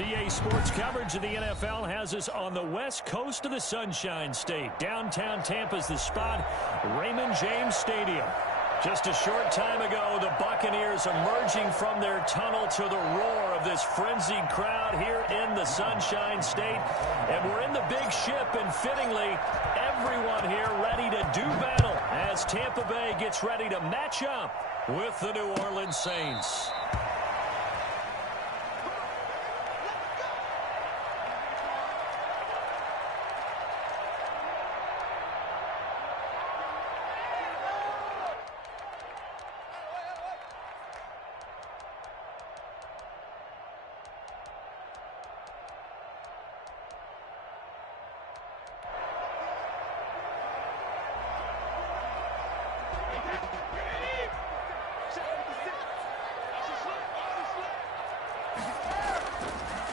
EA Sports coverage of the NFL has us on the west coast of the Sunshine State. Downtown Tampa's the spot, Raymond James Stadium. Just a short time ago, the Buccaneers emerging from their tunnel to the roar of this frenzied crowd here in the Sunshine State. And we're in the big ship, and fittingly, everyone here ready to do battle as Tampa Bay gets ready to match up with the New Orleans Saints.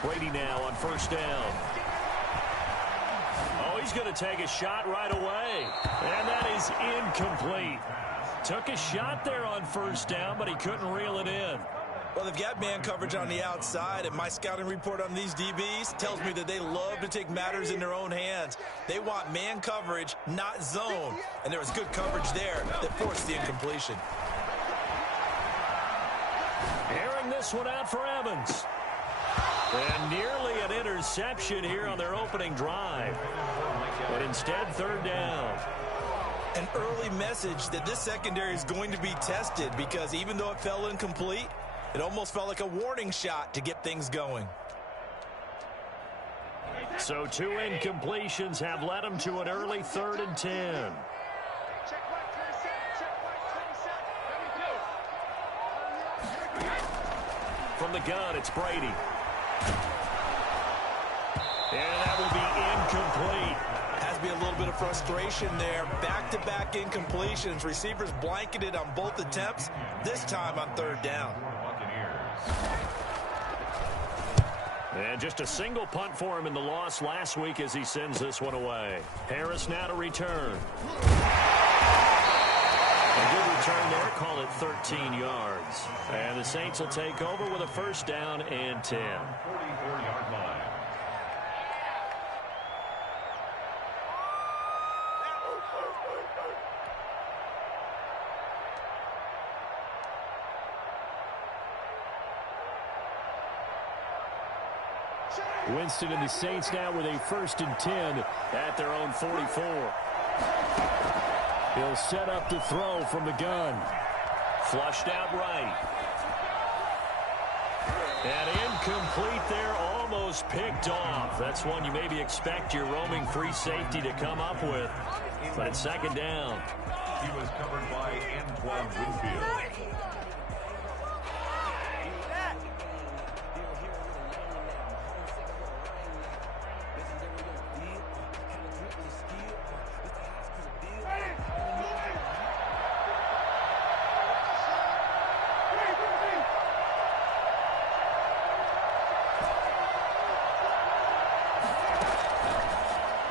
Brady now on first down. Oh, he's going to take a shot right away. And that is incomplete. Took a shot there on first down, but he couldn't reel it in. Well, they've got man coverage on the outside, and my scouting report on these DBs tells me that they love to take matters in their own hands. They want man coverage, not zone. And there was good coverage there that forced the incompletion. Airing this one out for Evans. And nearly an interception here on their opening drive. But instead, third down. An early message that this secondary is going to be tested, because even though it fell incomplete, it almost felt like a warning shot to get things going. So 2 incompletions have led them to an early 3rd and 10. From the gun, it's Brady. And that will be incomplete. Has to be a little bit of frustration there. Back-to-back incompletions. Receivers blanketed on both attempts, this time on third down. And just a single punt for him in the loss last week as he sends this one away. Harris now to return. A good return there, call it 13 yards. And the Saints will take over with a first down and 10. 44-yard line. Winston and the Saints now with a 1st and 10 at their own 44. He'll set up to throw from the gun. Flushed out right. And incomplete there, almost picked off. That's one you maybe expect your roaming free safety to come up with. But it's second down. He was covered by Antoine Winfield.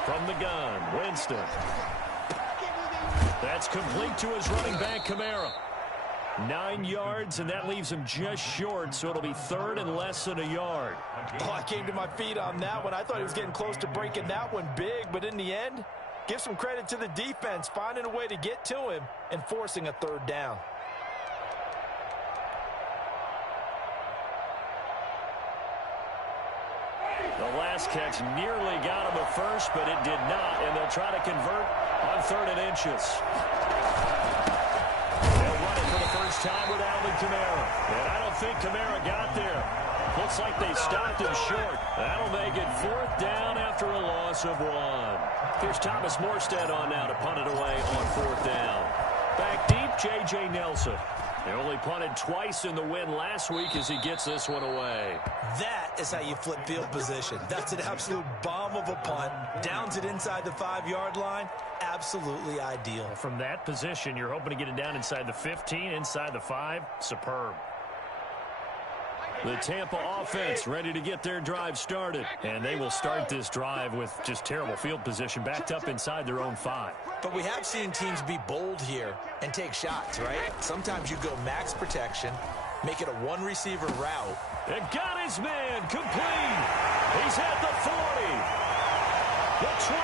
From the gun, Winston. That's complete to his running back, Kamara. 9 yards, and that leaves him just short, so it'll be 3rd and less than a yard. Oh, I came to my feet on that one. I thought he was getting close to breaking that one big, but in the end, give some credit to the defense, finding a way to get to him and forcing a third down. The last catch nearly got him a first, but it did not, and they'll try to convert on 3rd and inches. They'll run it for the first time with Alvin Kamara. And I don't think Kamara got there. Looks like they stopped him short. That'll make it 4th down after a loss of 1. Here's Thomas Morstead on now to punt it away on 4th down. Back deep, J.J. Nelson. They only punted twice in the win last week as he gets this one away. That is how you flip field position. That's an absolute bomb of a punt. Downs it inside the 5-yard line. Absolutely ideal. From that position, you're hoping to get it down inside the 15, inside the 5. Superb. The Tampa offense ready to get their drive started. And they will start this drive with just terrible field position, backed up inside their own 5. But we have seen teams be bold here and take shots, right? Sometimes you go max protection, make it a one-receiver route. It got his man complete. He's at the 40, the 20,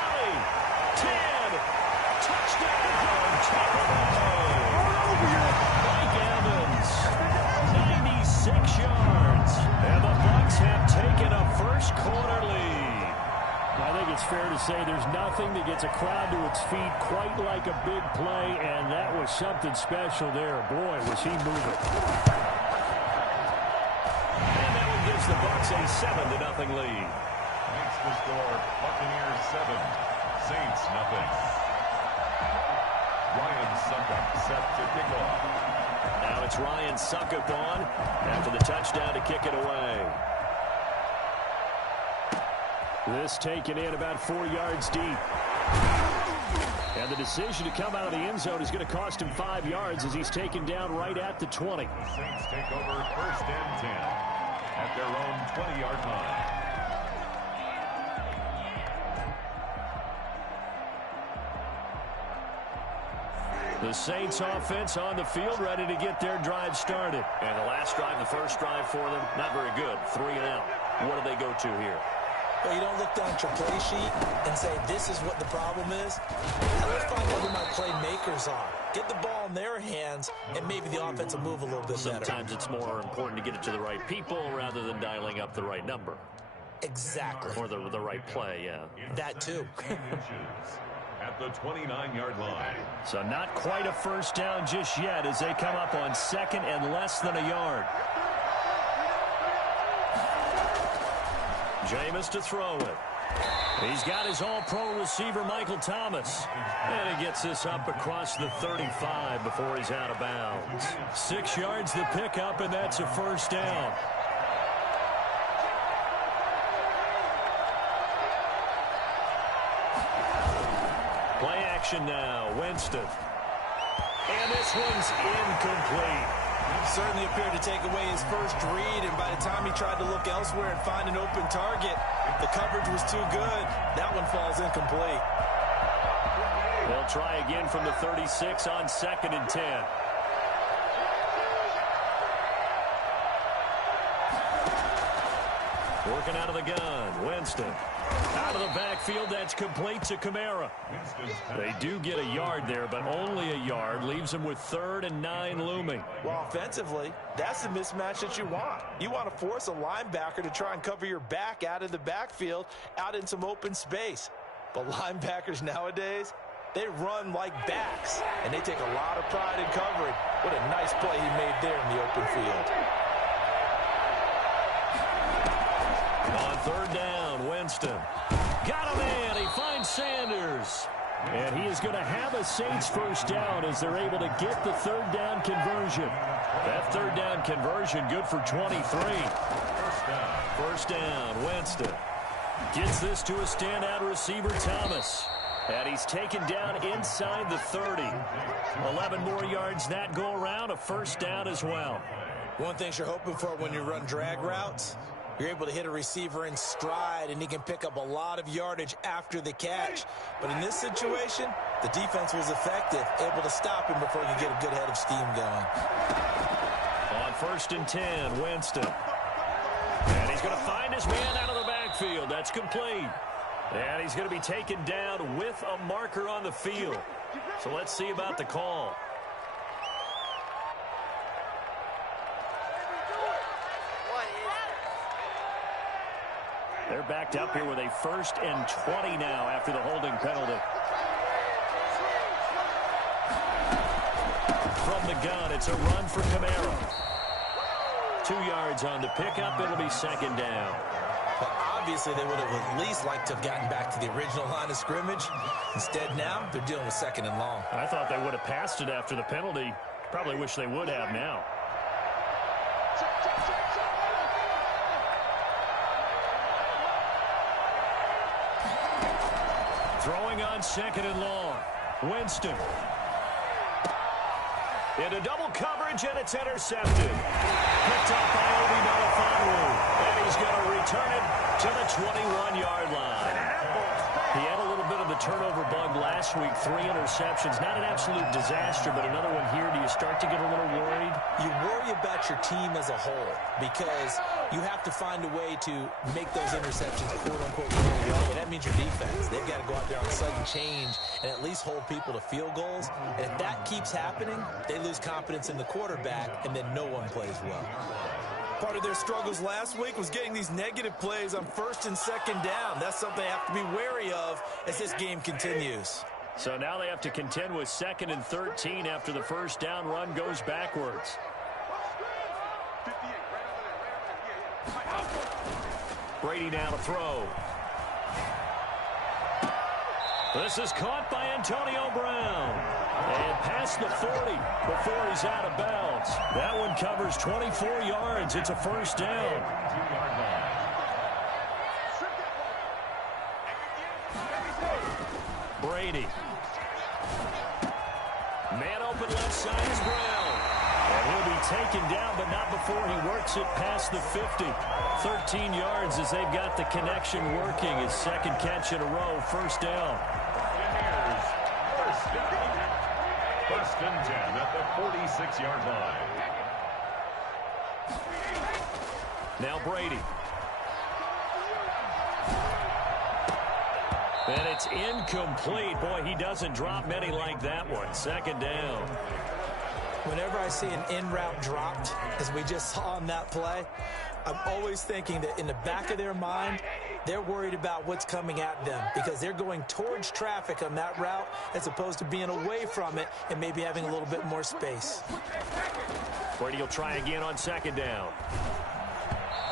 10, touchdown, Tampa Bay. Mike Evans, 96 yards, and the Bucs have taken a first-quarter lead. I think it's fair to say there's nothing that gets a crowd to its feet quite like a big play, and that was something special there. Boy, was he moving. And that one gives the Bucs a 7-0 lead. Makes the score Buccaneers 7, Saints nothing. Ryan Suckup set to kick off. Now it's Ryan Suckup on after the touchdown to kick it away. This taken in about 4 yards deep. And the decision to come out of the end zone is going to cost him 5 yards as he's taken down right at the 20. The Saints take over first and 10 at their own 20-yard line. The Saints offense on the field ready to get their drive started. And the last drive, the first drive for them, not very good. 3 and out. What do they go to here? Well, you don't look down at your play sheet and say, this is what the problem is. Let's find out who my playmakers are. Get the ball in their hands, and maybe the offense will move a little bit better. Sometimes it's more important to get it to the right people rather than dialing up the right number. Exactly. Or the right play, yeah. That too. At the 29-yard line. So not quite a first down just yet as they come up on second and less than a yard. Jameis to throw it. He's got his all-pro receiver, Michael Thomas. And he gets this up across the 35 before he's out of bounds. 6 yards the pickup, and that's a first down. Play action now, Winston. And this one's incomplete. Certainly appeared to take away his first read, and by the time he tried to look elsewhere and find an open target, the coverage was too good. That one falls incomplete. They'll try again from the 36 on second and 10. Working out of the gun, Winston. Out of the backfield, that's complete to Kamara. They do get a yard there, but only a yard. Leaves them with 3rd and 9 looming. Well, offensively, that's the mismatch that you want. You want to force a linebacker to try and cover your back out of the backfield, out in some open space. But linebackers nowadays, they run like backs, and they take a lot of pride in covering. What a nice play he made there in the open field. On 3rd down, Winston. Got a man. He finds Sanders. And he is going to have a Saints first down as they're able to get the 3rd down conversion. That 3rd down conversion good for 23. First down, Winston. Gets this to a standout receiver, Thomas. And he's taken down inside the 30. 11 more yards that go around. A first down as well. One thing you're hoping for when you run drag routes, you're able to hit a receiver in stride, and he can pick up a lot of yardage after the catch. But in this situation, the defense was effective, able to stop him before you get a good head of steam going. On 1st and 10, Winston. And he's going to find his man out of the backfield. That's complete. And he's going to be taken down with a marker on the field. So let's see about the call. They're backed up here with a 1st and 20 now after the holding penalty. From the gun, it's a run for Kamara. 2 yards on the pickup. It'll be 2nd down. But obviously, they would have at least liked to have gotten back to the original line of scrimmage. Instead, now, they're dealing with 2nd and long. I thought they would have passed it after the penalty. Probably wish they would have now. Throwing on 2nd and long. Winston. Into double coverage, and it's intercepted. Picked up by Obi Melifonte. return it to the 21-yard line. He had a little bit of the turnover bug last week, 3 interceptions. Not an absolute disaster, but another one here. Do you start to get a little worried? You worry about your team as a whole because you have to find a way to make those interceptions, quote-unquote, go away. And that means your defense. They've got to go out there on sudden change and at least hold people to field goals. And if that keeps happening, they lose confidence in the quarterback, and then no one plays well. Part of their struggles last week was getting these negative plays on 1st and 2nd down. That's something they have to be wary of as this game continues. So now they have to contend with 2nd and 13 after the first down run goes backwards. Brady now to throw. This is caught by Antonio Brown. And past the 40 before he's out of bounds. That one covers 24 yards. It's a first down. Brady. Man open left side is Brown. And he'll be taken down, but not before he works it past the 50. 13 yards as they've got the connection working. His 2nd catch in a row, first down. First down. 1st and 10 at the 46-yard line. Now Brady. And it's incomplete. Boy, he doesn't drop many like that one. 2nd down. Whenever I see an in-route dropped, as we just saw on that play, I'm always thinking that in the back of their mind, they're worried about what's coming at them because they're going towards traffic on that route as opposed to being away from it and maybe having a little bit more space. Brady will try again on 2nd down.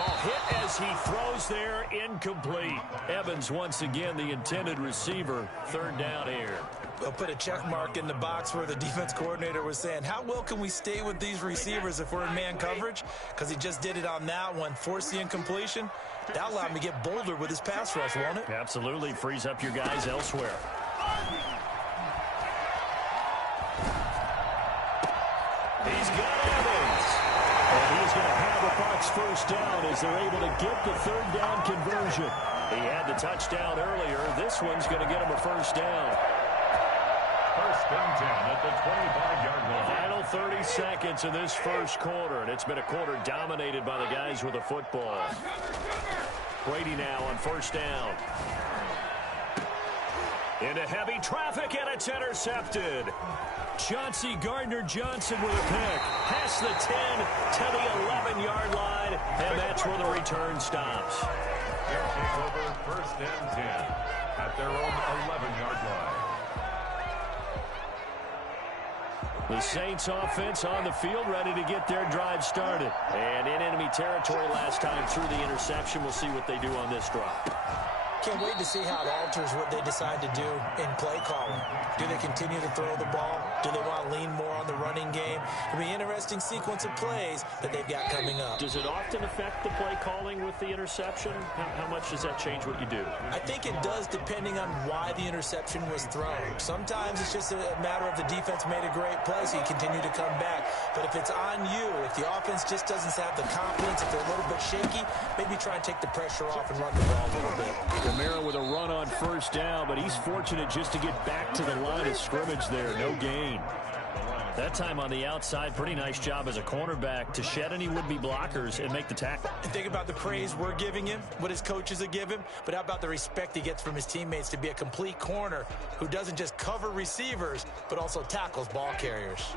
Oh, hit as he throws there, incomplete. Evans once again the intended receiver. 3rd down here. We'll put a check mark in the box where the defense coordinator was saying, how well can we stay with these receivers if we're in man coverage? Because he just did it on that one, forced the incompletion. That'll allow him to get bolder with his pass rush, won't it? Absolutely. Frees up your guys elsewhere. He's got Evans. And he's going to have a Bucs first down as they're able to get the 3rd down conversion. He had the touchdown earlier. This one's going to get him a first down. 1st and 10 at the 25-yard line. Final 30 seconds in this first quarter, and it's been a quarter dominated by the guys with the football. Brady now on 1st down. Into heavy traffic, and it's intercepted. Chauncey Gardner-Johnson with a pick. Past the 10 to the 11-yard line, and that's where the return stops. They'll take over 1st and 10 at their own 11-yard line. The Saints offense on the field, ready to get their drive started. And in enemy territory last time through the interception. We'll see what they do on this drive. Can't wait to see how it alters what they decide to do in play calling. Do they continue to throw the ball? Do they want to lean more on the running game? It'll be an interesting sequence of plays that they've got coming up. Does it often affect the play calling with the interception? How much does that change what you do? I think it does depending on why the interception was thrown. Sometimes it's just a matter of the defense made a great play, so you continue to come back. But if it's on you, if the offense just doesn't have the confidence, if they're a little bit shaky, maybe try and take the pressure off and run the ball a little bit. Kamara with a run on 1st down, but he's fortunate just to get back to the line of scrimmage there. No gain. That time on the outside, pretty nice job as a cornerback to shed any would-be blockers and make the tackle. And think about the praise we're giving him, what his coaches have given him, but how about the respect he gets from his teammates to be a complete corner who doesn't just cover receivers, but also tackles ball carriers.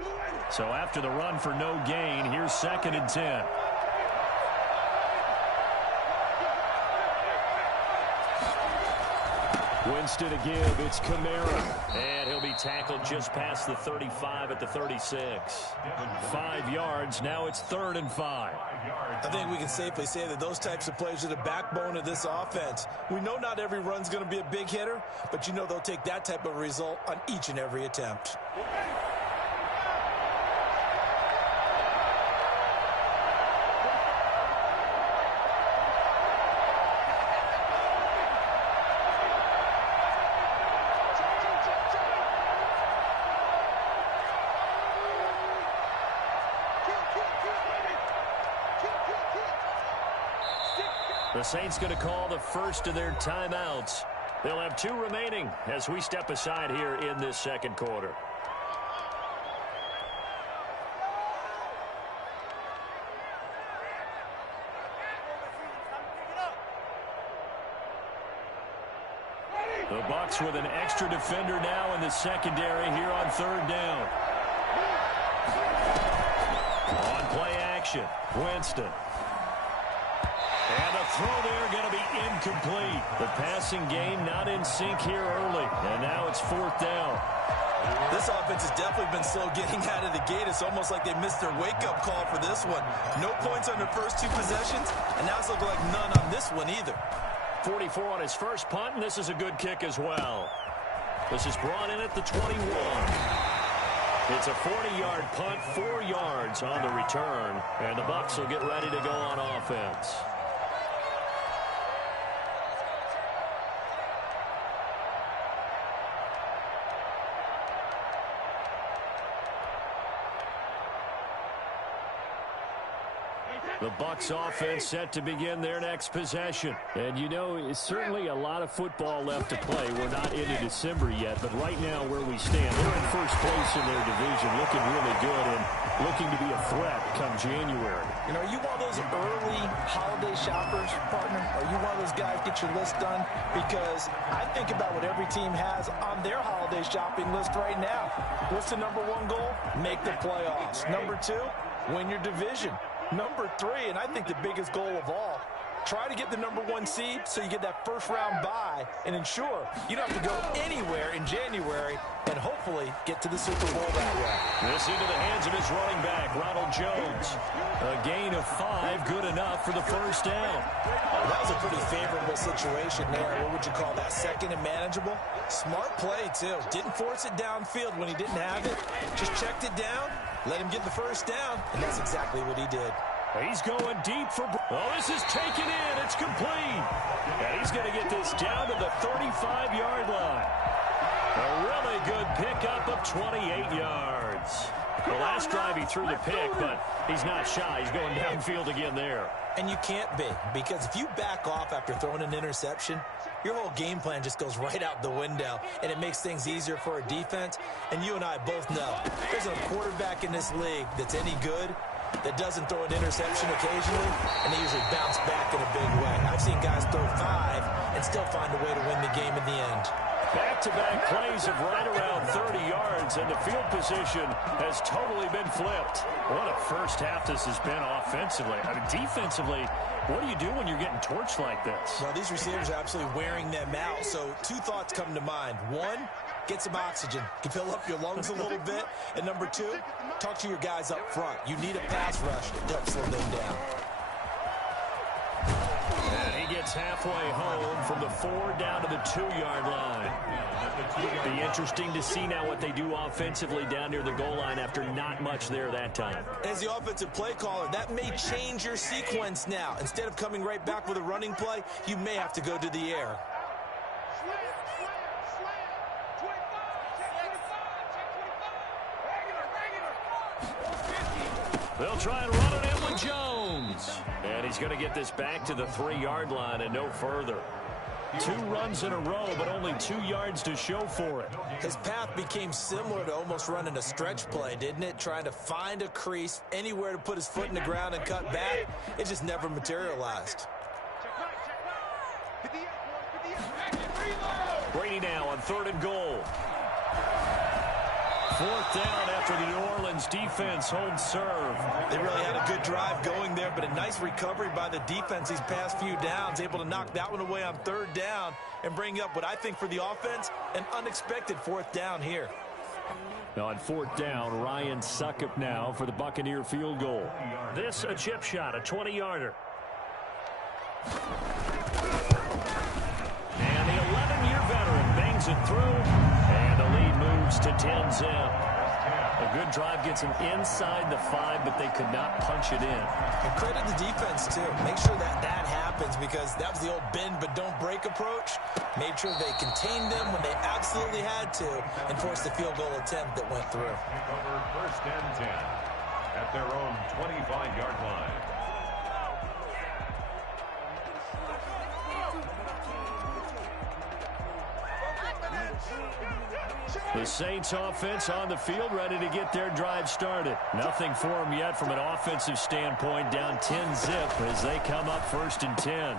So after the run for no gain, here's 2nd and 10. Winston to give. It's Kamara. And he'll be tackled just past the 35 at the 36. 5 yards. Now it's 3rd and 5. I think we can safely say that those types of plays are the backbone of this offense. We know not every run's going to be a big hitter, but you know they'll take that type of result on each and every attempt. The Saints going to call the first of their timeouts. They'll have 2 remaining as we step aside here in this second quarter. The Bucs with an extra defender now in the secondary here on 3rd down. On play action, Winston. And the throw there going to be incomplete. The passing game not in sync here early. And now it's 4th down. This offense has definitely been slow getting out of the gate. It's almost like they missed their wake-up call for this one. No points on their first 2 possessions, and now it's looking like none on this one either. 44 on his first punt, and this is a good kick as well. This is brought in at the 21. It's a 40-yard punt, 4 yards on the return, and the Bucs will get ready to go on offense. The Bucs offense set to begin their next possession. And, you know, it's certainly a lot of football left to play. We're not into December yet, but right now where we stand, they're in first place in their division, looking really good and looking to be a threat come January. You know, are you one of those early holiday shoppers, partner? Are you one of those guys get your list done? Because I think about what every team has on their holiday shopping list right now. What's the number 1 goal? Make the playoffs. Number 2, win your division. Number 3, and I think the biggest goal of all, try to get the number 1 seed so you get that first-round bye and ensure you don't have to go anywhere in January and hopefully get to the Super Bowl that way. This into the hands of his running back, Ronald Jones. A gain of 5, good enough for the first down. Well, that was a pretty favorable situation there. What would you call that, second and manageable? Smart play, too. Didn't force it downfield when he didn't have it. Just checked it down, let him get the first down, and that's exactly what he did. He's going deep for... Oh, this is taken in. It's complete. And he's going to get this down to the 35-yard line. A really good pickup of 28 yards. The last drive he threw the pick, but he's not shy. He's going downfield again there. And you can't be, because if you back off after throwing an interception, your whole game plan just goes right out the window, and it makes things easier for a defense. And you and I both know there's a quarterback in this league that's any good that doesn't throw an interception occasionally, and they usually bounce back in a big way. I've seen guys throw 5 and still find a way to win the game in the end. Back-to-back plays of right around 30 yards, and the field position has totally been flipped. What a first half this has been offensively. I mean, defensively, what do you do when you're getting torched like this? Well, these receivers are absolutely wearing them out, so 2 thoughts come to mind. 1, get some oxygen. You fill up your lungs a little bit. And number 2, talk to your guys up front. You need a pass rush to help slow them down. And he gets halfway home from the 4 down to the 2-yard line. Be interesting to see now what they do offensively down near the goal line after not much there that time. As the offensive play caller, that may change your sequence now. Instead of coming right back with a running play, you may have to go to the air. They'll try and run it in with Jones. And he's going to get this back to the 3-yard line and no further. 2 runs in a row, but only 2 yards to show for it. His path became similar to almost running a stretch play, didn't it? Trying to find a crease, anywhere to put his foot in the ground and cut back. It just never materialized. Brady now on 3rd and goal. 4th down after the New Orleans defense holds serve. They really had a good drive going there, but a nice recovery by the defense these past few downs, able to knock that one away on 3rd down and bring up what I think for the offense, an unexpected 4th down here. Now on 4th down, Ryan Succop now for the Buccaneer field goal. This a chip shot, a 20-yarder. And the 11-year veteran bangs it through. And the lead moves to 10-zip. A good drive gets him inside the 5, but they could not punch it in. And credit the defense, too. Make sure that that happens, because that was the old bend but don't break approach. Made sure they contained them when they absolutely had to and forced the field goal attempt that went through. Over 1st and 10 at their own 25-yard line. The Saints offense on the field, ready to get their drive started. Nothing for them yet from an offensive standpoint, down 10-zip as they come up 1st and 10.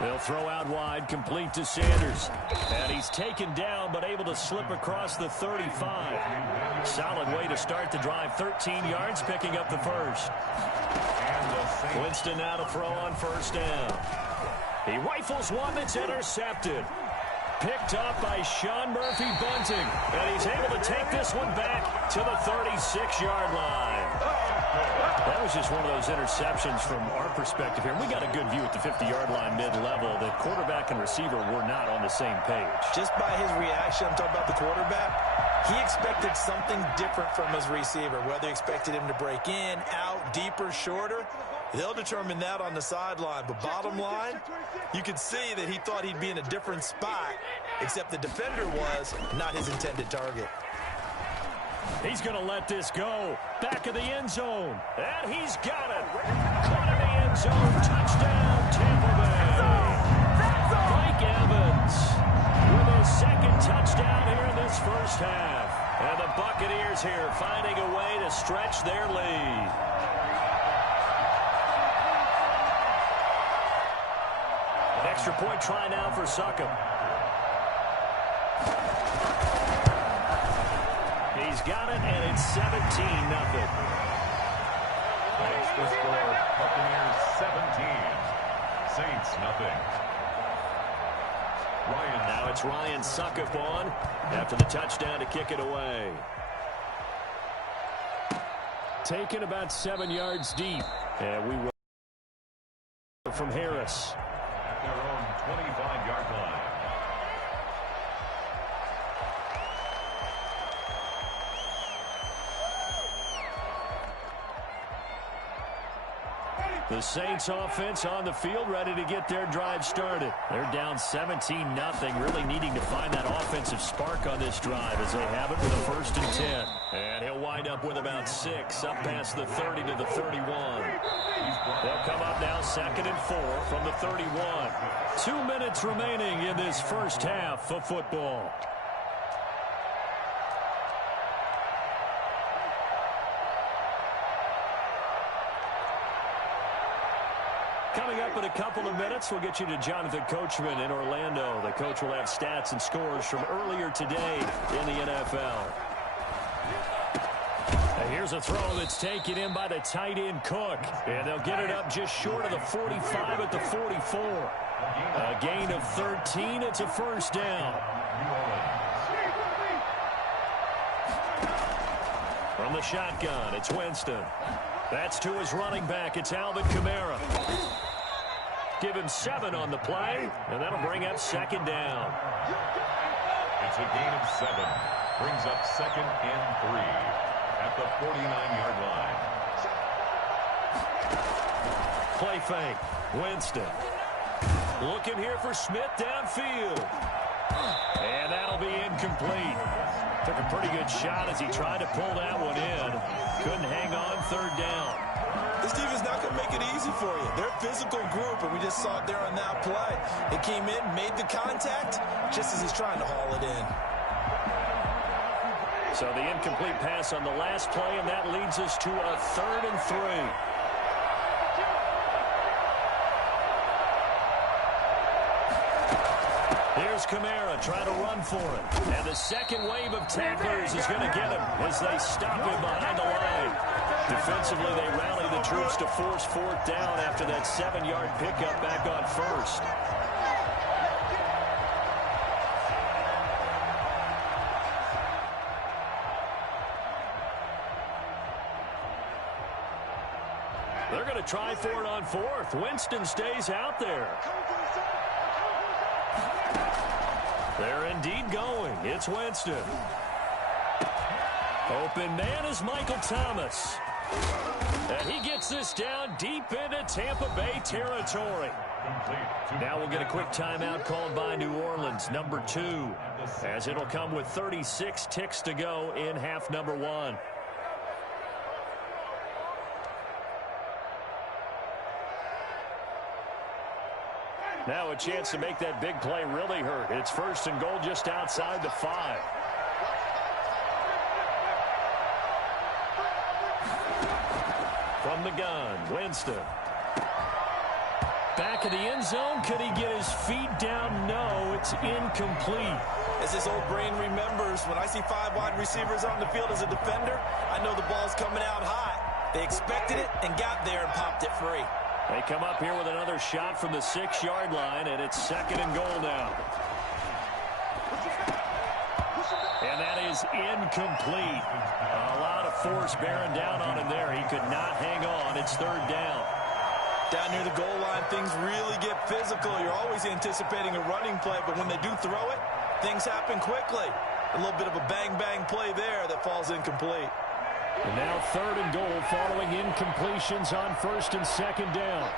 They'll throw out wide, complete to Sanders. And he's taken down, but able to slip across the 35. Solid way to start the drive. 13 yards, picking up the first. Winston now to throw on 1st down. He rifles one that's intercepted. Picked up by Sean Murphy-Bunting. And he's able to take this one back to the 36-yard line. That was just one of those interceptions from our perspective here. We got a good view at the 50-yard line mid-level. The quarterback and receiver were not on the same page. Just by his reaction, I'm talking about the quarterback, he expected something different from his receiver, whether he expected him to break in, out, deeper, shorter. They'll determine that on the sideline. But bottom line, you could see that he thought he'd be in a different spot, except the defender was not his intended target. He's going to let this go. Back of the end zone. And he's got it. Caught in the end zone. Touchdown, Tampa Bay. Mike Evans with his 2nd touchdown here in this first half. And the Buccaneers here finding a way to stretch their lead. An extra point try now for Succop. He's got it, and it's 17-0. Makes the score Buccaneers 17, Saints nothing. Now it's Ryan Succop on after the touchdown to kick it away. Taken about 7 yards deep. And we will from Harris. At their own 25-yard line. The Saints offense on the field, ready to get their drive started. They're down 17-0, really needing to find that offensive spark on this drive as they have it with a 1st and 10. And he'll wind up with about 6, up past the 30 to the 31. They'll come up now 2nd and 4 from the 31. 2 minutes remaining in this first half of football. Coming up in a couple of minutes, we'll get you to Jonathan Coachman in Orlando. The coach will have stats and scores from earlier today in the NFL. And here's a throw that's taken in by the tight end Cook. And they'll get it up just short of the 45 at the 44. A gain of 13. It's a 1st down. From the shotgun, it's Winston. That's to his running back. It's Alvin Kamara. Give him 7 on the play, and that'll bring up 2nd down. It's a gain of 7. Brings up 2nd and 3 at the 49-yard line. Play fake. Winston. Looking here for Smith downfield. And that'll be incomplete. Took a pretty good shot as he tried to pull that one in. Couldn't hang on 3rd down. This defense not going to make it easy for you. They're a physical group, and we just saw it there on that play. It came in, made the contact, just as he's trying to haul it in. So the incomplete pass on the last play, and that leads us to a 3rd and 3. Here's Kamara trying to run for it. And the second wave of tacklers is going to get him as they stop him behind the line. Defensively, they rally the troops to force 4th down after that 7-yard pickup back on 1st. They're going to try for it on 4th. Winston stays out there. They're indeed going. It's Winston. Open man is Michael Thomas. And he gets this down deep into Tampa Bay territory. Now we'll get a quick timeout called by New Orleans, number 2, as it'll come with 36 ticks to go in half number 1. Now a chance to make that big play really hurt. It's 1st and goal just outside the 5. From the gun, Winston. Back of the end zone. Could he get his feet down? No, it's incomplete. As his old brain remembers, when I see 5 wide receivers on the field as a defender, I know the ball's coming out high. They expected it and got there and popped it free. They come up here with another shot from the 6-yard line, and it's 2nd and goal now. And that is incomplete. A lot of force bearing down on him there. He could not hang on. It's 3rd down. Down near the goal line, things really get physical. You're always anticipating a running play, but when they do throw it, things happen quickly. A little bit of a bang-bang play there that falls incomplete. And now 3rd and goal following incompletions on 1st and 2nd down.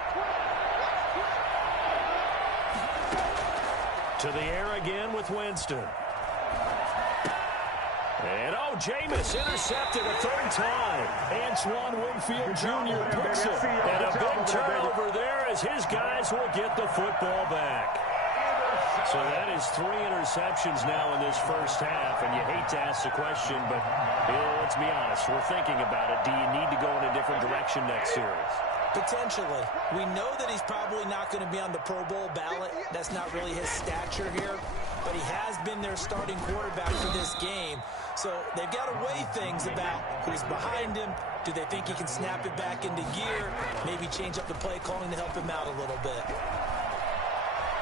To the air again with Winston. And, Jameis intercepted a 3rd time. Antoine Winfield Jr. picks it. And a big turnover there as his guys will get the football back. So that is 3 interceptions now in this first half. And you hate to ask the question, but let's be honest. We're thinking about it. Do you need to go in a different direction next series? Potentially. We know that he's probably not going to be on the Pro Bowl ballot. That's not really his stature here. But he has been their starting quarterback for this game. So they've got to weigh things about who's behind him. Do they think he can snap it back into gear? Maybe change up the play calling to help him out a little bit.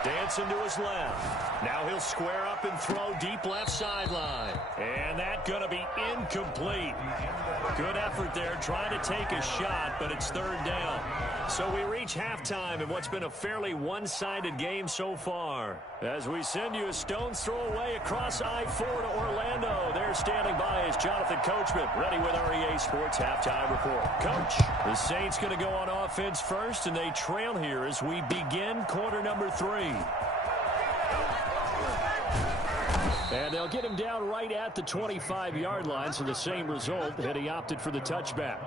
Dancing to his left. Now he'll square up and throw deep left sideline. And that's going to be incomplete. Good effort there trying to take a shot, but it's 3rd down. So we reach halftime in what's been a fairly one-sided game so far. As we send you a stone's throw away across I-4 to Orlando. There standing by is Jonathan Coachman, ready with our EA Sports Halftime Report. Coach, the Saints going to go on offense first, and they trail here as we begin quarter number 3. And they'll get him down right at the 25-yard line, so the same result, and he opted for the touchback.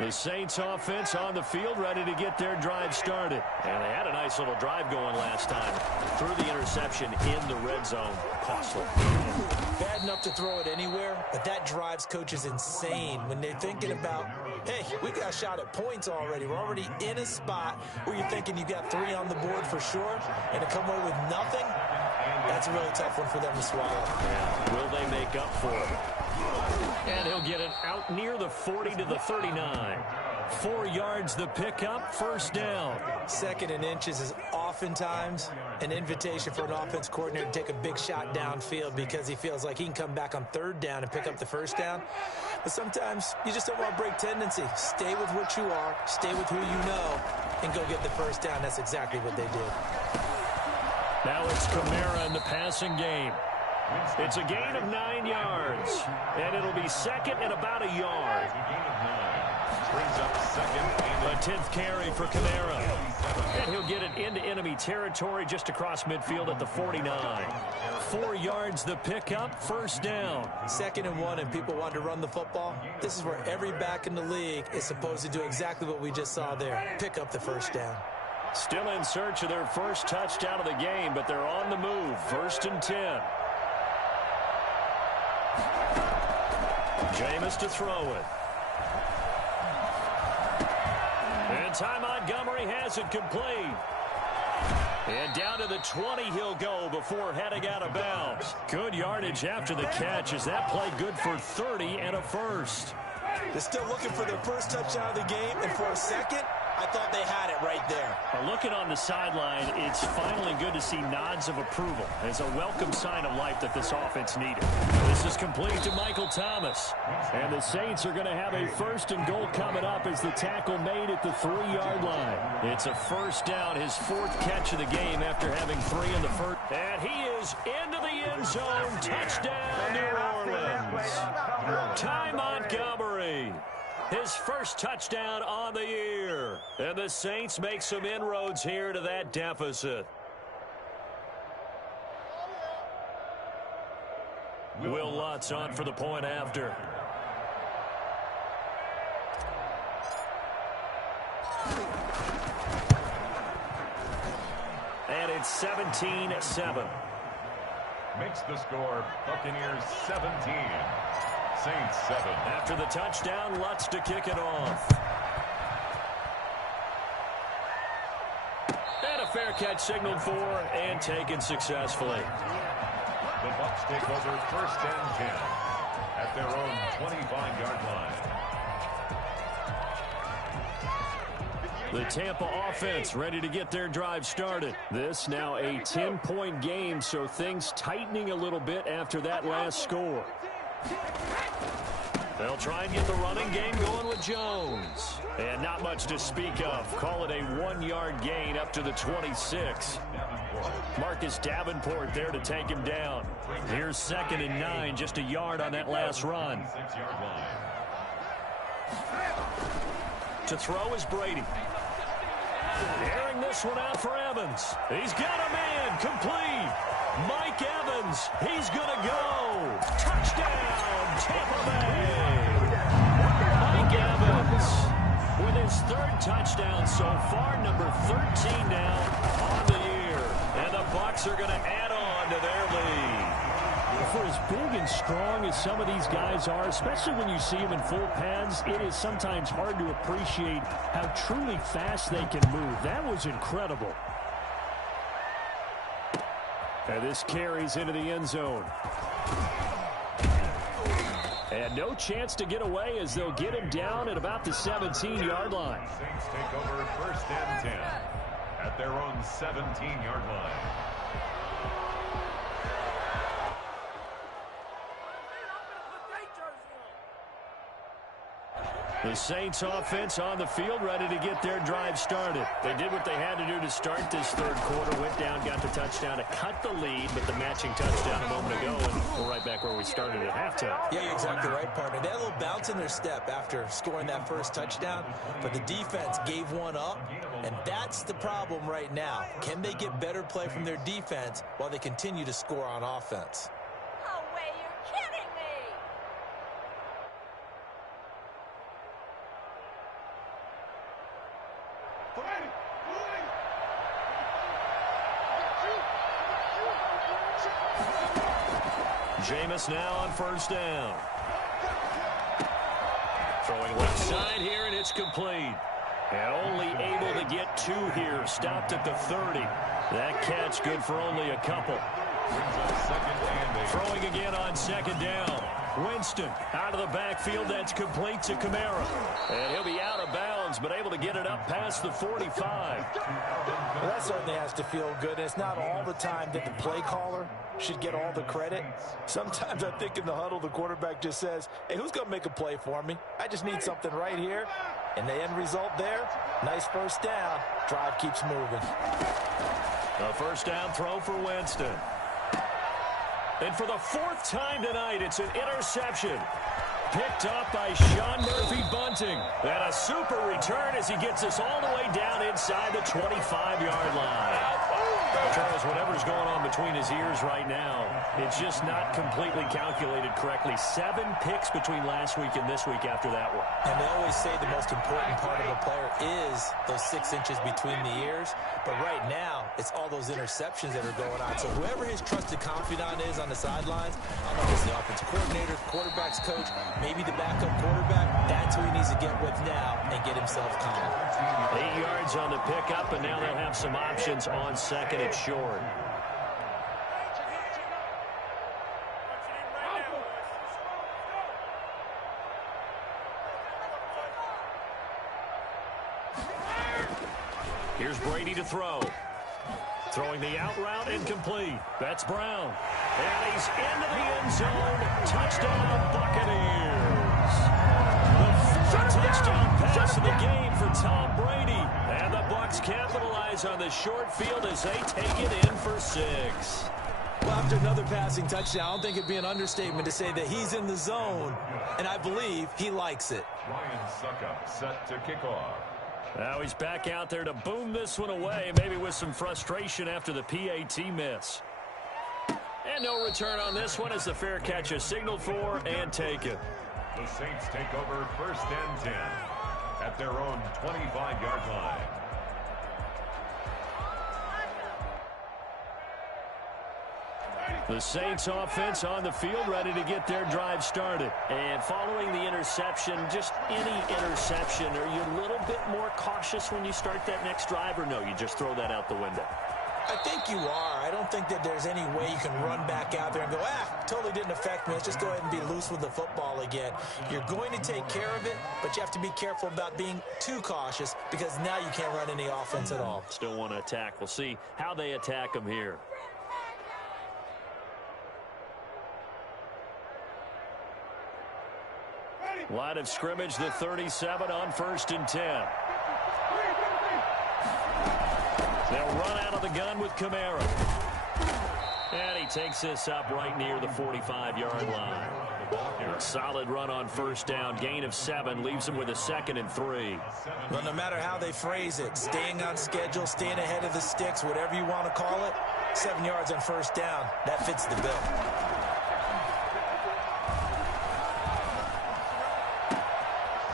The Saints offense on the field, ready to get their drive started. And they had a nice little drive going last time. Threw the interception in the red zone. Costly. Bad enough to throw it anywhere, but that drives coaches insane when they're thinking about, hey, we got a shot at points already. We're already in a spot where you're thinking you got 3 on the board for sure, and to come away with nothing, that's a really tough one for them to swallow. Yeah. Will they make up for it? And he'll get it out near the 40 to the 39. 4 yards the pickup, 1st down. 2nd and inches is oftentimes an invitation for an offense coordinator to take a big shot downfield because he feels like he can come back on 3rd down and pick up the 1st down. But sometimes you just don't want to break tendency. Stay with what you are, stay with who you know, and go get the 1st down. That's exactly what they did. Now it's Kamara in the passing game. It's a gain of 9 yards, and it'll be 2nd and about a yard. Brings up 2nd and a 10th carry for Kamara. And he'll get it into enemy territory just across midfield at the 49. 4 yards the pickup, 1st down. 2nd and 1, and people want to run the football. This is where every back in the league is supposed to do exactly what we just saw there. Pick up the 1st down. Still in search of their first touchdown of the game, but they're on the move. 1st and 10. Jameis to throw it. And Ty Montgomery has it complete. And down to the 20 he'll go before heading out of bounds. Good yardage after the catch as that play good for 30 and a 1st. They're still looking for their first touchdown of the game, and for a second, I thought they had it right there. Looking on the sideline, it's finally good to see nods of approval as a welcome sign of life that this offense needed. This is complete to Michael Thomas. And the Saints are going to have a 1st and goal coming up as the tackle made at the 3-yard line. It's a 1st down, his 4th catch of the game after having 3 in the first. And he is into the end zone. Touchdown, New Orleans. Ty Montgomery. His first touchdown on the year. And the Saints make some inroads here to that deficit. Will Lutz on for the point after. And it's 17-7. Makes the score Buccaneers 17. Saints 7. After the touchdown, Lutz to kick it off. And a fair catch signaled for and taken successfully. The Bucs take over first and 10 at their own 25-yard line. The Tampa offense ready to get their drive started. This now a 10-point game, so things tightening a little bit after that last score. They'll try and get the running game going with Jones. And not much to speak of. Call it a 1-yard gain up to the 26. Marcus Davenport there to take him down. Here's 2nd and 9, just a yard on that last run. To throw is Brady. Airing this one out for Evans. He's got a man complete. Mike Evans, he's going to go. Touchdown, Tampa Bay. Mike Evans with his 3rd touchdown so far, number 13 now on the year. And the Bucs are going to add on to their lead. For as big and strong as some of these guys are, especially when you see them in full pads, it is sometimes hard to appreciate how truly fast they can move. That was incredible. And this carries into the end zone. And no chance to get away as they'll get him down at about the 17-yard line. Saints take over first and 10 at their own 17-yard line. The Saints offense on the field ready to get their drive started. They did what they had to do to start this 3rd quarter. Went down, got the touchdown to cut the lead, but the matching touchdown a moment ago, and we're right back where we started at halftime. Yeah, you're exactly right, partner. They had a little bounce in their step after scoring that first touchdown, but the defense gave one up, and that's the problem right now. Can they get better play from their defense while they continue to score on offense? No way, you're kidding me! Jameis now on first down. Throwing left side here, and it's complete. And only able to get 2 here. Stopped at the 30. That catch good for only a couple. Throwing again on 2nd down. Winston out of the backfield. That's complete to Kamara. And he'll be out of bounds, but able to get it up past the 45. Well, that certainly has to feel good. And it's not all the time that the play caller should get all the credit. Sometimes I think in the huddle, the quarterback just says, hey, who's going to make a play for me? I just need something right here. And the end result there, nice first down. Drive keeps moving. A first down throw for Winston. And for the 4th time tonight, it's an interception. Picked up by Sean Murphy-Bunting. And a super return as he gets us all the way down inside the 25-yard line. Charles, whatever's going on between his ears right now, it's just not completely calculated correctly. 7 picks between last week and this week after that one. And they always say the most important part of a player is those 6 inches between the ears. But right now, it's all those interceptions that are going on. So whoever his trusted confidant is on the sidelines, I don't know if it's the offensive coordinator, quarterback's coach, maybe the backup quarterback, that's who he needs to get with now and get himself calm. 8 yards on the pickup, and now they'll have some options on 2nd and short. Here's Brady to throw. Throwing the out route incomplete. That's Brown. And he's into the end zone. Touchdown, Buccaneers. The 4th touchdown pass of the game for Tom Brady. And the Bucs capitalize on the short field as they take it in for 6. Well, after another passing touchdown, I don't think it'd be an understatement to say that he's in the zone, and I believe he likes it. Ryan Suckup set to kick off. Now he's back out there to boom this one away, maybe with some frustration after the PAT miss. And no return on this one as the fair catch is signaled for and taken. The Saints take over first and 10 at their own 25-yard line. The Saints offense on the field, ready to get their drive started. And following the interception, just any interception, are you a little bit more cautious when you start that next drive, or no, you just throw that out the window? I think you are. I don't think that there's any way you can run back out there and go, totally didn't affect me. Let's just go ahead and be loose with the football again. You're going to take care of it, but you have to be careful about being too cautious because now you can't run any offense at all. Still want to attack. We'll see how they attack them here. Line of scrimmage, the 37 on 1st and 10. They'll run out of the gun with Kamara. And he takes this up right near the 45-yard line. A solid run on 1st down. Gain of 7 leaves him with a 2nd and 3. Well, no matter how they phrase it, staying on schedule, staying ahead of the sticks, whatever you want to call it, 7 yards on 1st down, that fits the bill.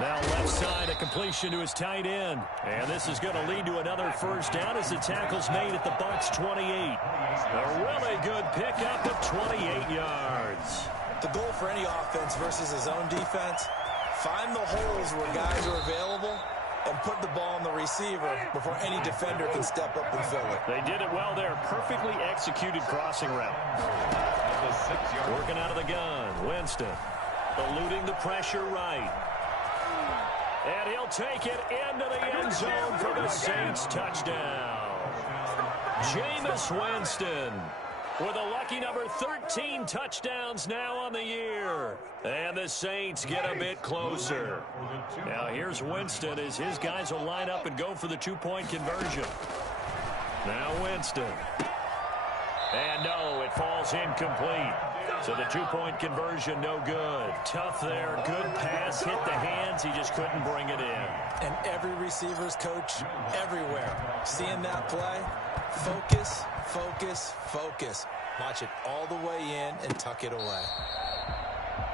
Now left side, a completion to his tight end. And this is going to lead to another 1st down as the tackle's made at the Bucs 28. A really good pickup of 28 yards. The goal for any offense versus his own defense, find the holes where guys are available and put the ball on the receiver before any defender can step up and fill it. They did it well there. Perfectly executed crossing route. Working out of the gun. Winston eluding the pressure right. And he'll take it into the end zone for the Saints touchdown. Jameis Winston with a lucky number 13 touchdowns now on the year. And the Saints get a bit closer. Now here's Winston as his guys will line up and go for the 2-point conversion. Now Winston. And no, it falls incomplete. So the 2-point conversion, no good. Tough there. Good pass. Hit the hands. He just couldn't bring it in. And every receiver's coach everywhere. Seeing that play, focus, focus, focus. Watch it all the way in and tuck it away.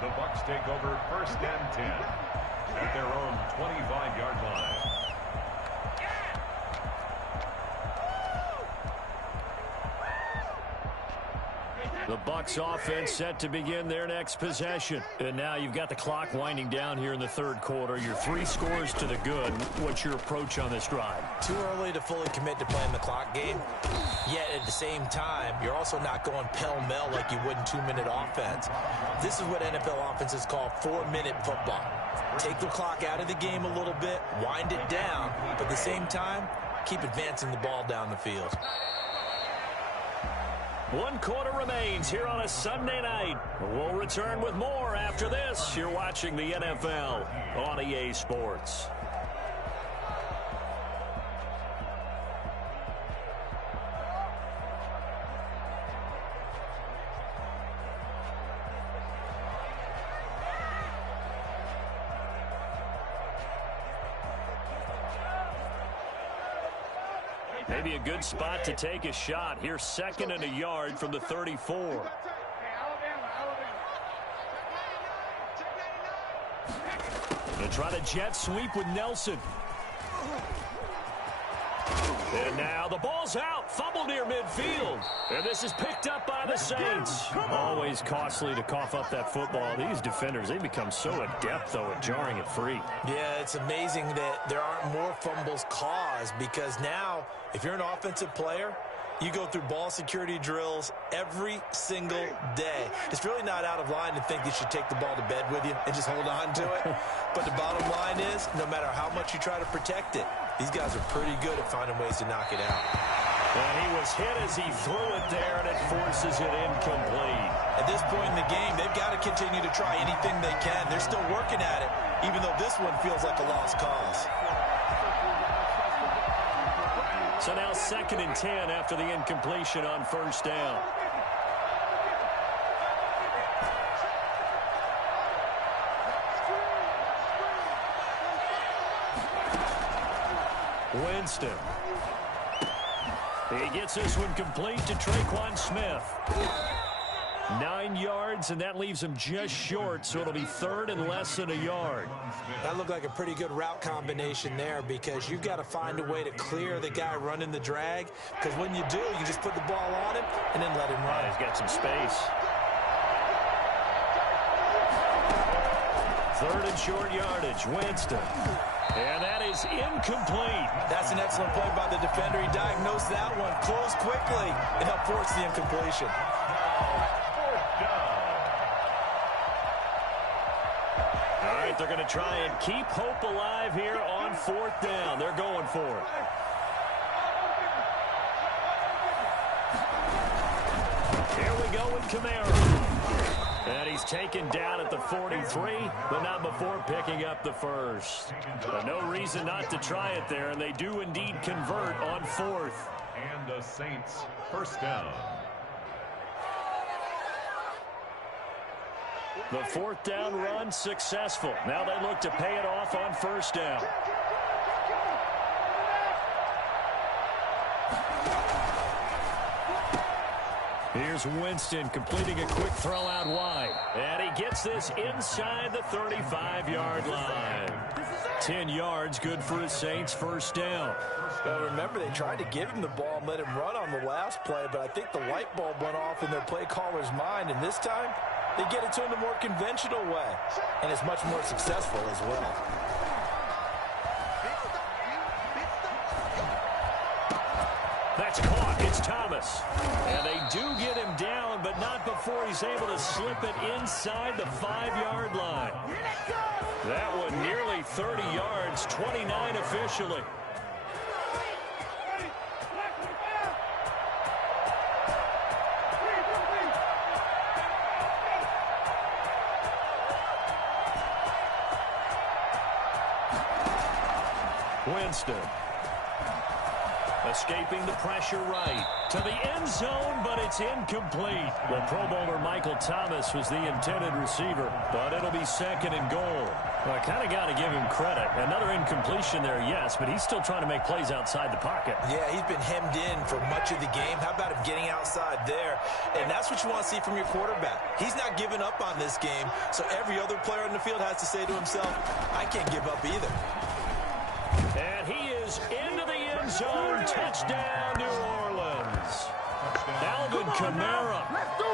The Bucs take over 1st and 10 at their own 25-yard line. The Bucs offense set to begin their next possession. And now you've got the clock winding down here in the 3rd quarter. You're 3 scores to the good. What's your approach on this drive? Too early to fully commit to playing the clock game. Yet at the same time, you're also not going pell-mell like you would in 2-minute offense. This is what NFL offenses call 4-minute football. Take the clock out of the game a little bit, wind it down, but at the same time, keep advancing the ball down the field. 1 quarter remains here on a Sunday night. We'll return with more after this. You're watching the NFL on EA Sports. Maybe a good spot to take a shot. Here's 2nd and a yard from the 34. Gonna try to jet sweep with Nelson. And now the ball's out. Fumble near midfield. And this is picked up by the Saints. Always costly to cough up that football. These defenders, they become so adept, though, at jarring it free. Yeah, it's amazing that there aren't more fumbles caused because now, if you're an offensive player, you go through ball security drills every single day. It's really not out of line to think you should take the ball to bed with you and just hold on to it. But the bottom line is, no matter how much you try to protect it, these guys are pretty good at finding ways to knock it out. And he was hit as he threw it there, and it forces it incomplete. At this point in the game, they've got to continue to try anything they can. They're still working at it, even though this one feels like a lost cause. So now 2nd and 10 after the incompletion on 1st down. Winston. He gets this one complete to Traquan Smith. 9 yards, and that leaves him just short, so it'll be 3rd and less than a yard. That looked like a pretty good route combination there because you've got to find a way to clear the guy running the drag, because when you do, you just put the ball on him and then let him run. He's got some space. 3rd and short yardage, Winston. And that is incomplete. That's an excellent play by the defender. He diagnosed that one, closed quickly, and helped force the incompletion. All right, they're going to try and keep hope alive here on 4th down. They're going for it. Here we go with Kamara. And he's taken down at the 43, but not before picking up the first. But no reason not to try it there, and they do indeed convert on 4th. And the Saints, 1st down. The 4th down run successful. Now they look to pay it off on 1st down. Here's Winston completing a quick throw out wide. And he gets this inside the 35-yard line. 10 yards, good for his Saints' 1st down. Well, remember, they tried to give him the ball and let him run on the last play, but I think the light bulb went off in their play caller's mind, and this time they get it to him the more conventional way, and it's much more successful as well. That's caught. It's Thomas. And they do get him down, but not before he's able to slip it inside the 5-yard line. That one nearly 30 yards, 29 officially. Winston. Escaping the pressure right to the end zone, but it's incomplete. The Pro Bowler Michael Thomas was the intended receiver, but it'll be 2nd and goal. Well, I kind of got to give him credit. Another incompletion there, yes, but he's still trying to make plays outside the pocket. Yeah, he's been hemmed in for much of the game. How about him getting outside there? And that's what you want to see from your quarterback. He's not giving up on this game, so every other player on the field has to say to himself, I can't give up either. And he is into the end zone. Touchdown, New Orleans. Alvin Kamara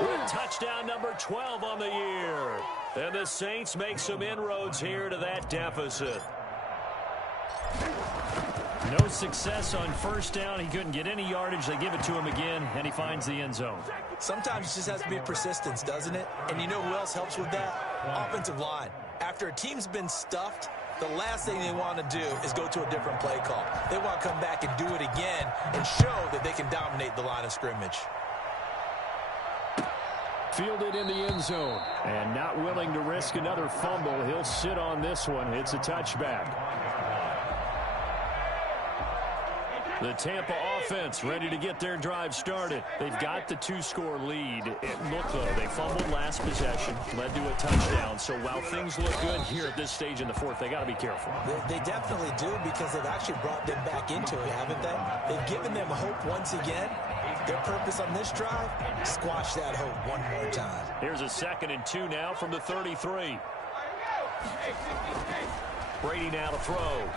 with touchdown number 12 on the year. And the Saints make some inroads here to that deficit. No success on 1st down. He couldn't get any yardage. They give it to him again, and he finds the end zone. Sometimes it just has to be persistence, doesn't it? And you know who else helps with that? Offensive line. After a team's been stuffed, the last thing they want to do is go to a different play call. They want to come back and do it again and show that they can dominate the line of scrimmage. Fielded in the end zone. And not willing to risk another fumble. He'll sit on this one. It's a touchback. The Tampa offense ready to get their drive started. They've got the 2-score lead. Look, though, they fumbled last possession, led to a touchdown. So while things look good here at this stage in the 4th, they got to be careful. They definitely do, because they've actually brought them back into it, haven't they? They've given them hope once again. Their purpose on this drive, squash that hope one more time. Here's a 2nd and 2 now from the 33. Brady now to throw.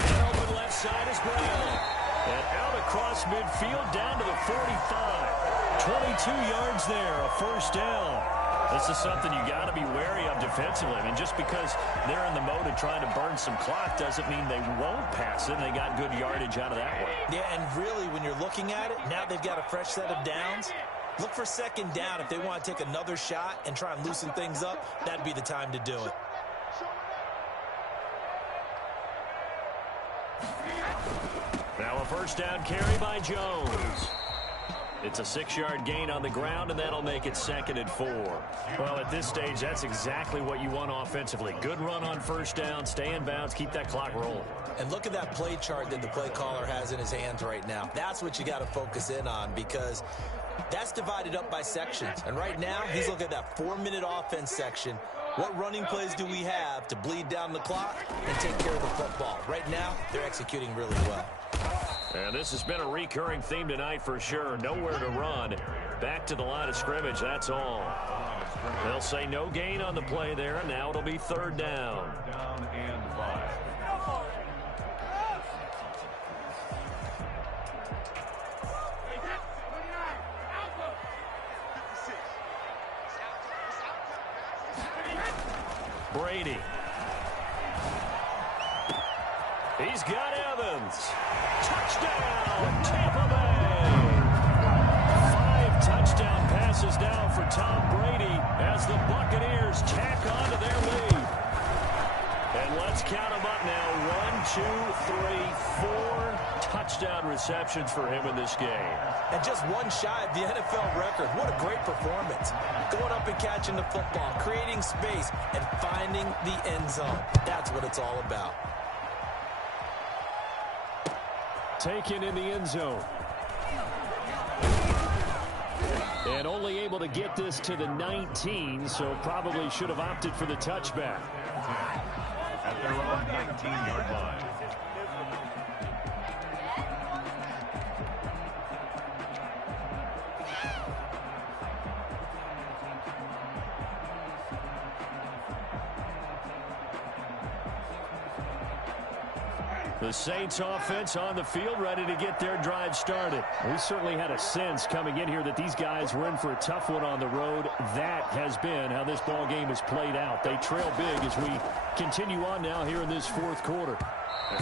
Open left side is Brown. And out across midfield down to the 45. 22 yards there, a 1st down. This is something you got to be wary of defensively. I mean, just because they're in the mode of trying to burn some clock doesn't mean they won't pass it. They got good yardage out of that one. Yeah, and really, when you're looking at it, now they've got a fresh set of downs. Look for 2nd down. If they want to take another shot and try and loosen things up, that'd be the time to do it. Now a 1st down carry by Jones. It's a 6-yard gain on the ground, and that'll make it 2nd and 4. Well, at this stage, that's exactly what you want offensively. Good run on 1st down, stay in bounds, keep that clock rolling. And look at that play chart that the play caller has in his hands right now. That's what you got to focus in on, because that's divided up by sections. And right now, he's looking at that 4-minute offense section. What running plays do we have to bleed down the clock and take care of the football? Right now, they're executing really well. And this has been a recurring theme tonight for sure. Nowhere to run. Back to the line of scrimmage, that's all. They'll say no gain on the play there, and now it'll be third down. Down and 5. Brady. He's got Evans. Touchdown, Tampa Bay. 5 touchdown passes now for Tom Brady as the Buccaneers tack on to their lead. And let's count them up now. 1, 2, 3, 4 touchdown receptions for him in this game. And just one shy of the NFL record. What a great performance. Going up and catching the football, creating space, and finding the end zone. That's what it's all about. Taken in the end zone. And only able to get this to the 19, so probably should have opted for the touchback. At their own 19-yard line. The Saints offense on the field, ready to get their drive started. We certainly had a sense coming in here that these guys were in for a tough one on the road. That has been how this ball game has played out. They trail big as we continue on now here in this fourth quarter.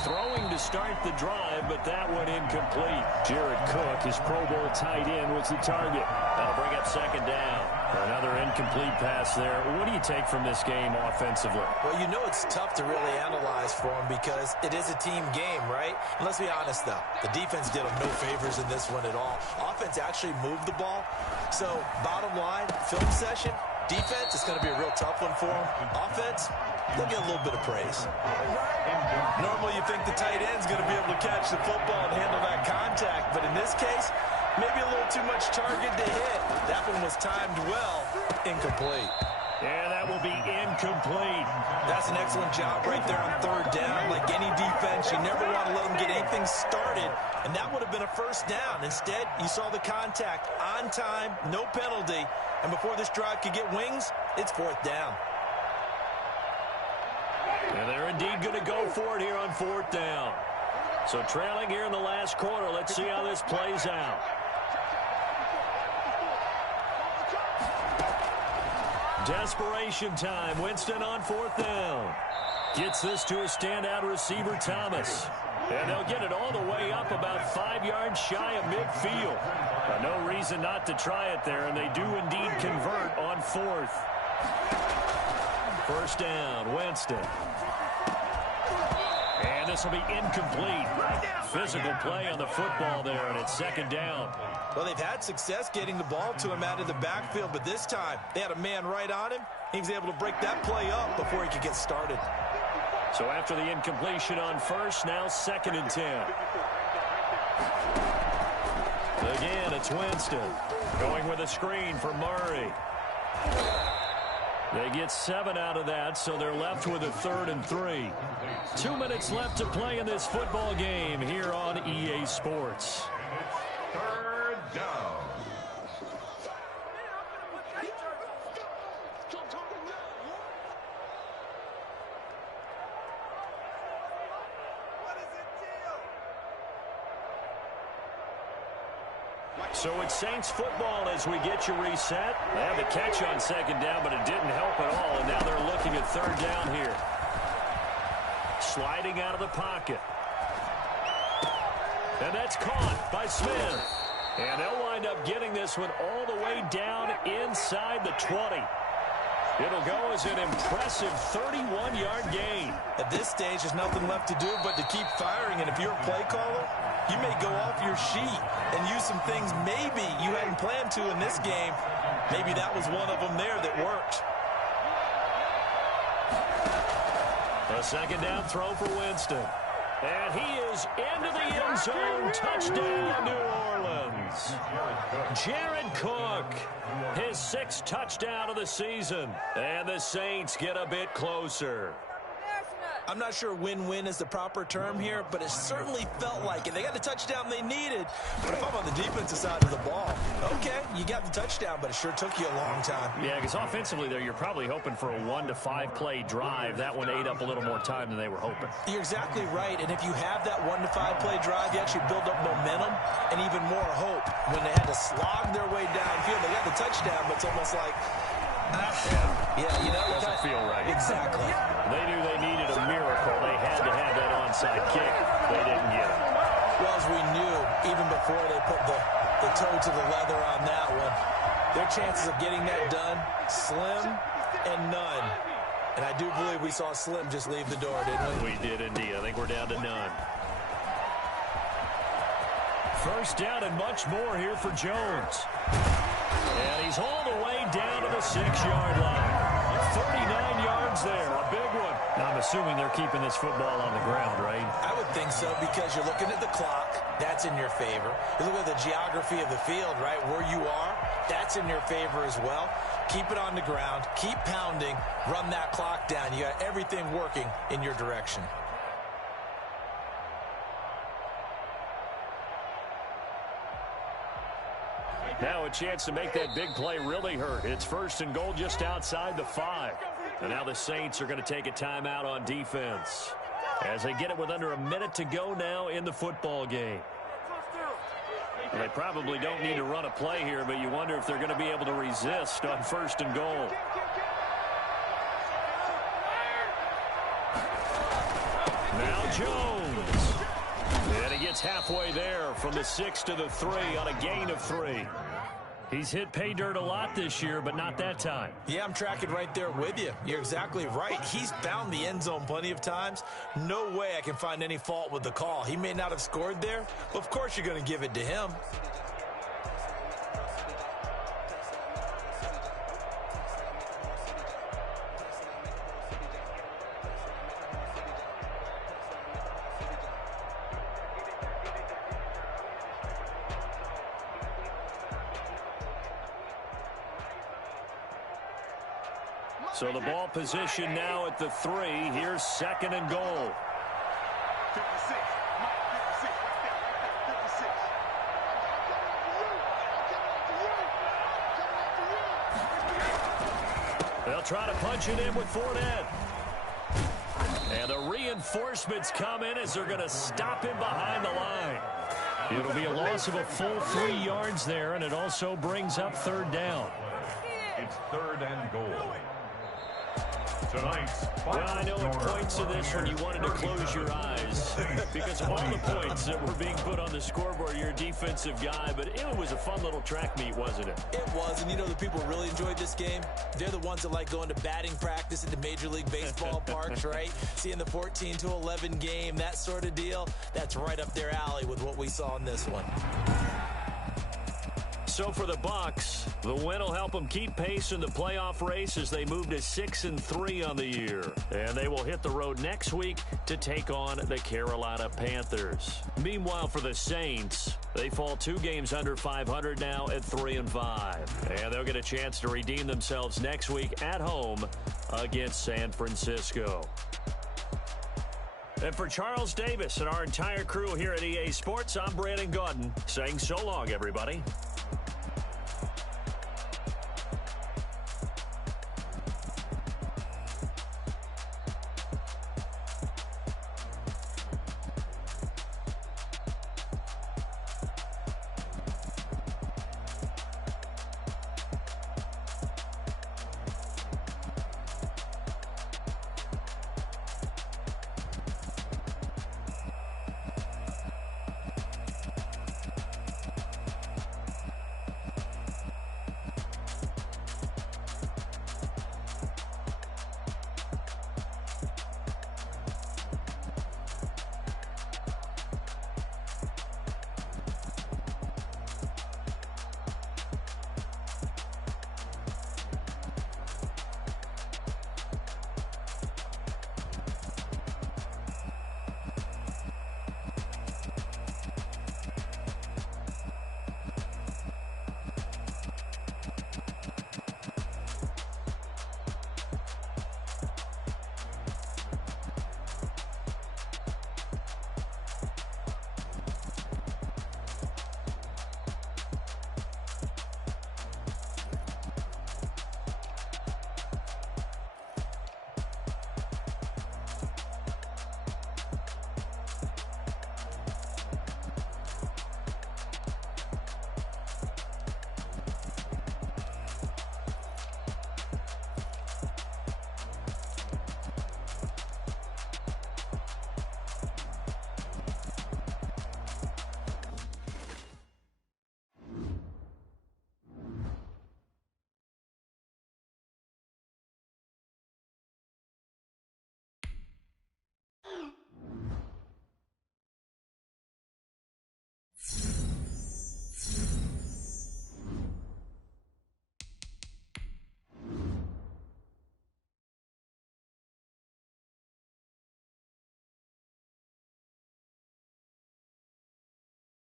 Throwing to start the drive, but that one incomplete. Jared Cook, his Pro Bowl tight end, was the target. That'll bring up second down. Another incomplete pass there. What do you take from this game offensively? Well, you know it's tough to really analyze for them because it is a team game, right? And let's be honest, though. The defense did them no favors in this one at all. Offense actually moved the ball. So, bottom line, film session, defense, it's going to be a real tough one for them. Offense, they'll get a little bit of praise. Normally, you think the tight end's going to be able to catch the football and handle that contact. But in this case, maybe a little too much target to hit. That one was timed well. Incomplete. Yeah, that will be incomplete. That's an excellent job right there on third down. Like any defense, you never want to let them get anything started. And that would have been a first down. Instead, you saw the contact on time, no penalty. And before this drive could get wings, it's fourth down. And they're indeed going to go for it here on fourth down. So trailing here in the last quarter. Let's see how this plays out. Desperation time. Winston on fourth down. Gets this to a standout receiver, Thomas. And they'll get it all the way up about 5 yards shy of midfield. No reason not to try it there, and they do indeed convert on fourth. First down, Winston. And this will be incomplete. Physical play on the football there, and it's second down. Well, they've had success getting the ball to him out of the backfield, but this time they had a man right on him. He was able to break that play up before he could get started. So after the incompletion on first, now second and 10. Again, it's Winston going with a screen for Murray. They get 7 out of that, so they're left with a third and 3. 2 minutes left to play in this football game here on EA Sports. Third down. So it's Saints football as we get you reset. They had the catch on second down, but it didn't help at all, and now they're looking at third down here. Sliding out of the pocket. And that's caught by Smith. And they'll wind up getting this one all the way down inside the 20. It'll go as an impressive 31-yard gain. At this stage, there's nothing left to do but to keep firing. And if you're a play caller, you may go off your sheet and use some things maybe you hadn't planned to in this game. Maybe that was one of them there that worked. A second down throw for Winston. And he is into the end zone. Touchdown, New Orleans. Jared Cook, his 6th touchdown of the season. And the Saints get a bit closer. I'm not sure win-win is the proper term here, but it certainly felt like it. They got the touchdown they needed, but if I'm on the defensive side of the ball, okay, you got the touchdown, but it sure took you a long time. Yeah, because offensively there, you're probably hoping for a 1 to 5 play drive. That one ate up a little more time than they were hoping. You're exactly right, and if you have that 1 to 5 play drive, you actually build up momentum and even more hope. When they had to slog their way downfield, they got the touchdown, but it's almost like, it doesn't feel right. Exactly. They knew they needed a miracle. They had to have that onside kick. They didn't get it. Well, as we knew, even before they put the toe to the leather on that one, their chances of getting that done, slim and none. And I do believe we saw Slim just leave the door, didn't we? We did indeed. I think we're down to none. First down and much more here for Jones. And he's hauled away down to the 6-yard line. 39 yards there, a big one. Now, I'm assuming they're keeping this football on the ground, right? I would think so, because you're looking at the clock. That's in your favor. You look at the geography of the field, right? Where you are, that's in your favor as well. Keep it on the ground. Keep pounding. Run that clock down. You got everything working in your direction. Now a chance to make that big play really hurt. It's 1st and goal just outside the 5. And now the Saints are going to take a timeout on defense as they get it with under a minute to go now in the football game. They probably don't need to run a play here, but you wonder if they're going to be able to resist on 1st and goal. Now Jones. And he gets halfway there from the 6 to the 3 on a gain of 3. He's hit pay dirt a lot this year, but not that time. Yeah, I'm tracking right there with you. You're exactly right. He's found the end zone plenty of times. No way I can find any fault with the call. He may not have scored there, but of course you're going to give it to him. So the ball position now at the 3. Here's 2nd and goal. 56. They'll try to punch it in with Fournette. And the reinforcements come in as they're going to stop him behind the line. It'll be a loss of a full 3 yards there, and it also brings up 3rd down. It's 3rd and goal. Well, I know at points of this when you wanted to close your eyes because of all the points that were being put on the scoreboard. You're a defensive guy, but it was a fun little track meet, wasn't it? It was, and you know the people really enjoyed this game? They're the ones that like going to batting practice at the Major League Baseball parks, right? Seeing the 14-11 game, that sort of deal. That's right up their alley with what we saw in this one. So for the Bucs, the win will help them keep pace in the playoff race as they move to 6-3 on the year. And they will hit the road next week to take on the Carolina Panthers. Meanwhile, for the Saints, they fall 2 games under 500 now at 3-5. And they'll get a chance to redeem themselves next week at home against San Francisco. And for Charles Davis and our entire crew here at EA Sports, I'm Brandon Gaudin saying so long, everybody.